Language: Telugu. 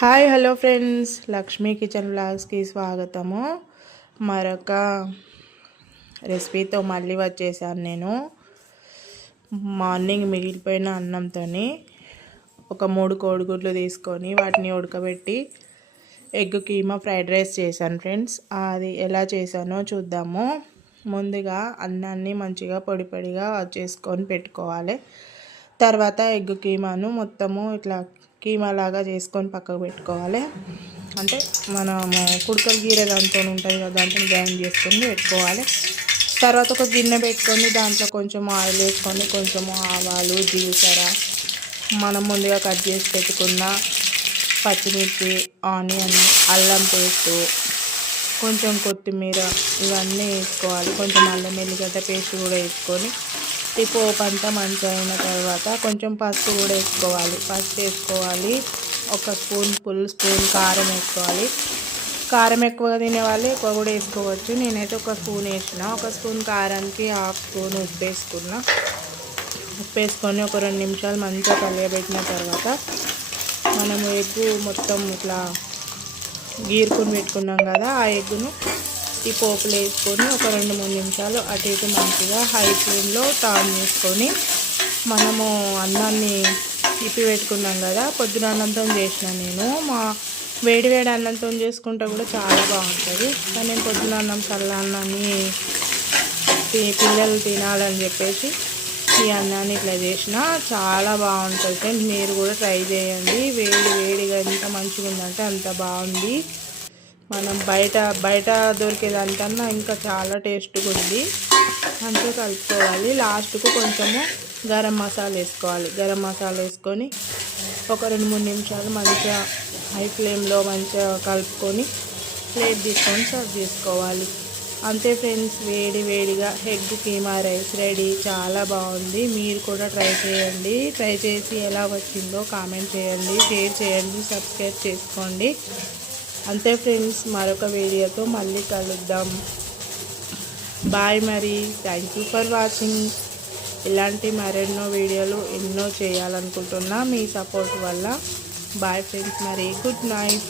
Hi hello friends, Lakshmi kitchen వ్లాగ్స్కి స్వాగతము. మరొక రెసిపీతో మళ్ళీ వచ్చేసాను. నేను మార్నింగ్ మిగిలిపోయిన అన్నంతో ఒక 3 కోడిగుడ్లు తీసుకొని వాటిని ఉడకబెట్టి ఎగ్ కీమా ఫ్రైడ్ రైస్ చేశాను ఫ్రెండ్స్. అది ఎలా చేశానో చూద్దాము. ముందుగా అన్నాన్ని మంచిగా పొడి పొడిగా చేసుకొని పెట్టుకోవాలి. తర్వాత ఎగ్ కీమాను మొత్తము ఇట్లా కీమా లాగా చేసుకొని పక్కకు పెట్టుకోవాలి. అంటే మనము కుడకలు గీరే దాంతో ఉంటుంది కదా, దాంతో గ్రైండ్ చేసుకొని పెట్టుకోవాలి. తర్వాత ఒక గిన్నె పెట్టుకొని దాంట్లో కొంచెం ఆయిల్ వేసుకొని కొంచెము ఆవాలు, జీలకర్ర, మనం ముందుగా కట్ చేసి పెట్టుకున్న పచ్చిమిర్చి, ఆనియన్, అల్లం పేస్టు, కొంచెం కొత్తిమీర ఇవన్నీ వేసుకోవాలి. కొంచెం అల్లం ఎల్లిగడ్డ పేస్ట్ కూడా వేసుకొని ఈ పోపు అంతా మంచిగా అయిన తర్వాత కొంచెం పసుపు కూడా వేసుకోవాలి. పసుపు వేసుకోవాలి. ఒక ఫుల్ స్పూన్ కారం వేసుకోవాలి. కారం ఎక్కువగా తినేవాళ్ళు ఎక్కువ కూడా వేసుకోవచ్చు. నేనైతే ఒక స్పూన్ వేసిన. ఒక స్పూన్ కారానికి హాఫ్ స్పూన్ ఉప్పు వేసుకున్నా. ఉప్పు వేసుకొని ఒక 2 నిమిషాలు మంచిగా కలియబెట్టిన తర్వాత మనము ఎగ్గు మొత్తం ఇట్లా గీరుకొని పెట్టుకున్నాం కదా, ఆ ఎగ్గును ఈ పోపులు వేసుకొని ఒక 2-3 నిమిషాలు అటు ఇటు మంచిగా హై ఫ్లేమ్లో టర్న్ చేసుకొని మనము అన్నాన్ని ఇప్పి పెట్టుకున్నాం కదా. పొద్దున అన్నంతో చేసిన నేను వేడి అన్నంతో చేసుకుంటే కూడా చాలా బాగుంటుంది. కానీ నేను పొద్దున అన్నం చల్ల అన్నాన్ని పిల్లలు తినాలని చెప్పేసి ఈ అన్నాన్ని ఇట్లా చేసిన. చాలా బాగుంటుంది ఫ్రెండ్స్, మీరు కూడా ట్రై చేయండి. వేడిగా ఎంత మంచిగా ఉందంటే అంత బాగుంది. మనం బయట దొరికేదానికన్నా ఇంకా చాలా టేస్ట్గా ఉంది. మంచిగా కలుపుకోవాలి. లాస్ట్కు కొంచెము గరం మసాలా వేసుకోవాలి. గరం మసాలా వేసుకొని ఒక 2-3 నిమిషాలు మంచిగా హై ఫ్లేమ్లో మంచిగా కలుపుకొని ప్లేట్ తీసుకొని సర్వ్ చేసుకోవాలి. అంతే ఫ్రెండ్స్, వేడిగా ఎగ్ కీమా రైస్ రెడీ. చాలా బాగుంది. మీరు కూడా ట్రై చేయండి. ట్రై చేసి ఎలా వచ్చిందో కామెంట్ చేయండి, షేర్ చేయండి, సబ్స్క్రైబ్ చేసుకోండి. అంతే ఫ్రెండ్స్, మరొక వీడియోతో మళ్ళీ కలుద్దాం. బాయ్. మరి థ్యాంక్ యూ ఫర్ వాచింగ్. ఇలాంటి మరెన్నో వీడియోలు ఎన్నో చేయాలనుకుంటున్నా మీ సపోర్ట్ వల్ల. బాయ్ ఫ్రెండ్స్, మరి గుడ్ నైట్.